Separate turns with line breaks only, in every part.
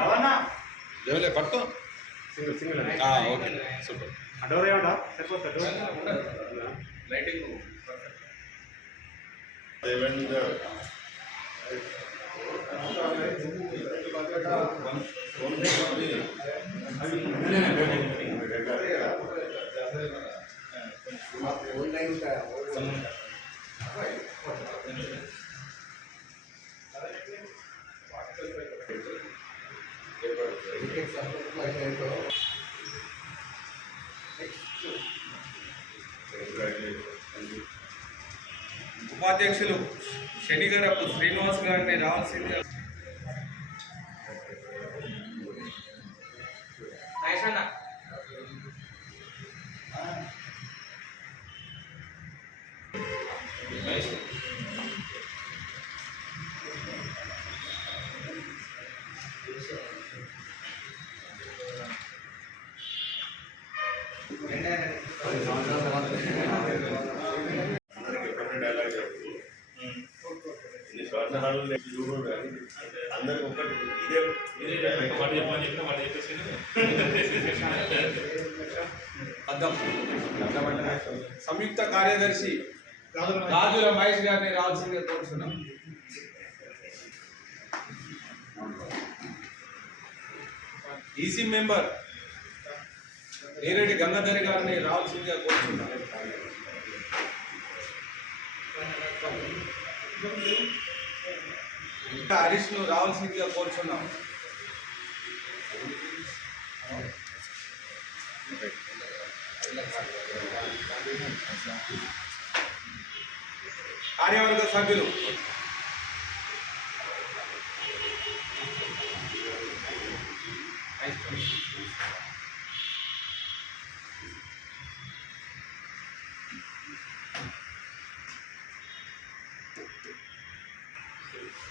అవన్నా
లేవలే పట్టుకో.
Single single
ఆ, ఓకే. సూపర్.
అడోర్ ఏమంటా సరిపోతా
లైటింగ్ ఉపాధ్యక్షులు శనిగరపు శ్రీనివాస్ గారిని రావాల్సిందిగా
అందరికి ఒకటి ఇదే
అద్దం సంయుక్త కార్యదర్శి రాజుల మహేష్. గారిని రావాల్సిందిగా కోరుతున్నాం ఈసీ మెంబర్ నేరెడ్డి గంగాధరి గారిని రావాల్సిందిగా కోరుతున్నాం ఇంకా హరీష్ను రావాల్సిందిగా కోరుచున్నాం. కార్యవర్గ సభ్యులు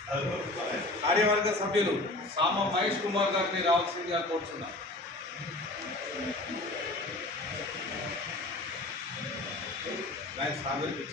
కార్యవర్గ సభ్యులు సామ మహేష్ కుమార్ గారిని రావాల్సిందిగా కోరుచున్నాం. ఆయన సాగర్కి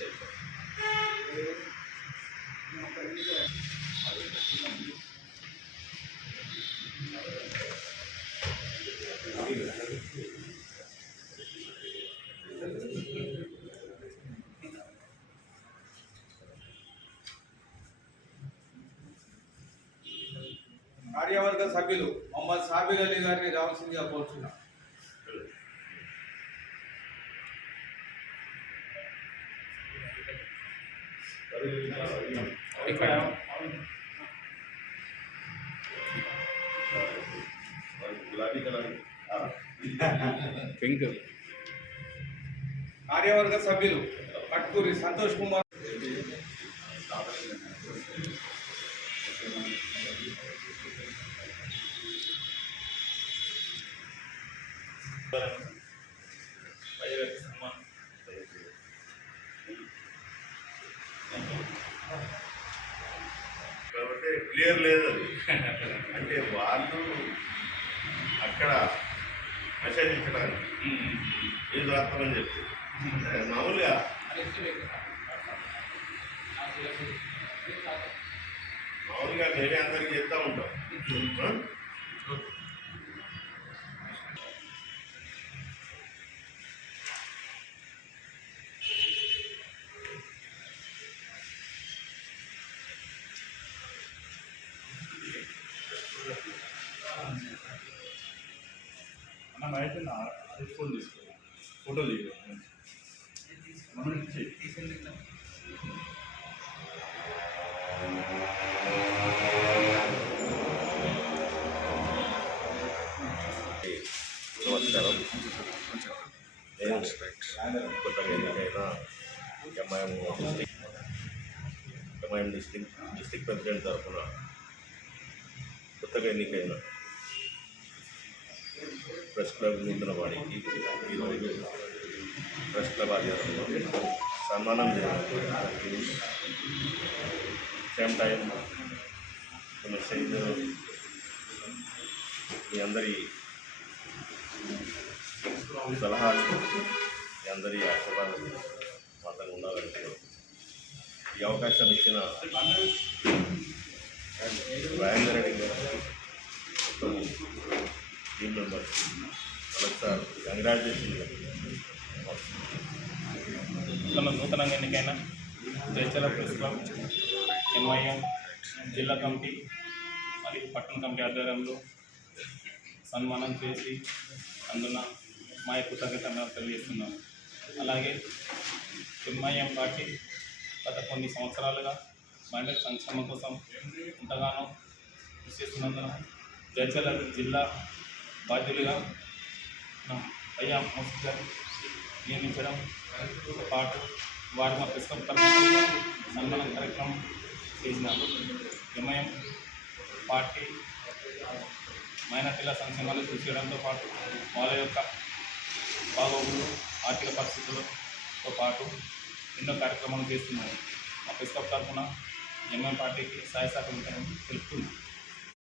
కార్యవర్గ సభ్యులు మొహమ్మద్ సాబిర్ అలీ గారిని రావాల్సిందిగా ఇక్కడ. పింక్. కార్యవర్గ సభ్యులు కట్కూరి సంతోష్ కుమార్.
కాబట్టి క్లియర్ లేదు అది. అంటే వాళ్ళు అక్కడ మెసేజ్ ఇచ్చడానికి ఏం రాస్తామని చెప్పి మామూలుగా మామూలుగా నేనే అందరికి చెప్తా ఉంటాం. ఆ?
అయితే నా అది ఫోన్ తీసుకో. ఫోటో దిగు మనం ఇచ్చి.
నమస్కారం నేను కొత్తగా MIM district MIM district district president తరఫున కొత్తగా ఎన్నికైన ప్రెస్ క్లబ్ నూతన వాడికి ఈరోజు ప్రెస్ క్లబ్ ఆధ్వర్యంలో సన్మానం జరిగింది సేమ్ టైం మెసేజ్ మీ అందరి సలహాలు మీ అందరి ఆశీర్వాదం మాత్రం ఉండాలంటున్నాం ఈ అవకాశం ఇచ్చిన రాజేంద్ర రెడ్డి గారు టీమ్ మెంబర్స్ మనకు సార్ కంగ్రాచులేషన్
నూతనంగా ఎన్నికైన జయచల ప్రెస్ క్లబ్ ఎంఐఎం జిల్లా కమిటీ మరియు పట్టణ కమిటీ ఆధ్వర్యంలో సన్మానం చేసి అందున మా యొక్క కృతజ్ఞతలు తెలియజేస్తున్నాను. అలాగే ఎంఐఎం పార్టీ గత కొన్ని సంవత్సరాలుగా మహిళల సంక్షేమం కోసం ఎంతగానో కృషి చేస్తున్నందున జయచల జిల్లా బాధ్యులుగా అయ్యా మోస్టర్ నియమించడం పాటు. వారి మా పుస్తకం సన్మానం కార్యక్రమం చేసినారు. ఎంఐఎం పార్టీ మైనార్టీల సంక్షేమాలు కృషి చేయడంతో పాటు వాళ్ళ యొక్క బాగోగులు ఆర్థిక పరిస్థితులతో పాటు ఎన్నో కార్యక్రమాలు చేస్తున్నారు మా పుస్తకం తరఫున ఎంఐఎం పార్టీకి సహాయ సహకరించడం తెలుపుతున్నాను